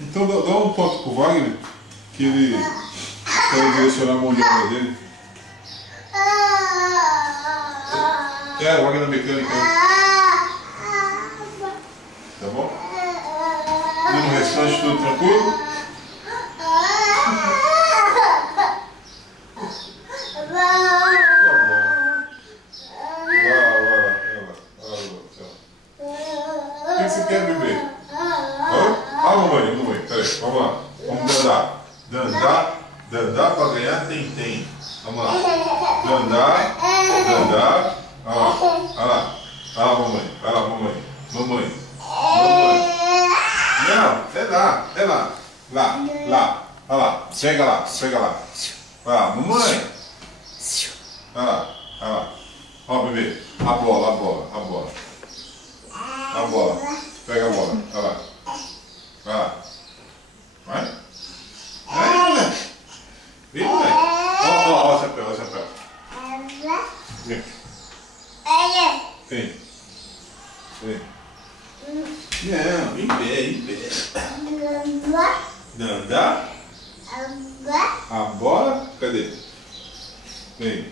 Então dá um toque pro Wagner, que ele vai direcionar a mão de obra dele. É, o Wagner é mecânico, né? Tá bom? E no restante tudo tranquilo? O que você quer, bebê? Ah, mamãe, peraí, vamos lá. Vamos dandar. Dandar pra ganhar tem. Vamos lá. Dandar. Olha lá. Olha lá, mamãe. Olha lá, mamãe. Não, é lá. Lá. Olha lá. Pega lá. Olha lá, mamãe. Olha lá. Ó, bebê. A bola. Pega a bola. Olha lá. Vai. Moleque. Vem, moleque. Ó o chapéu. Vem. Não, em pé. Dandar. A bola. Cadê? Vem.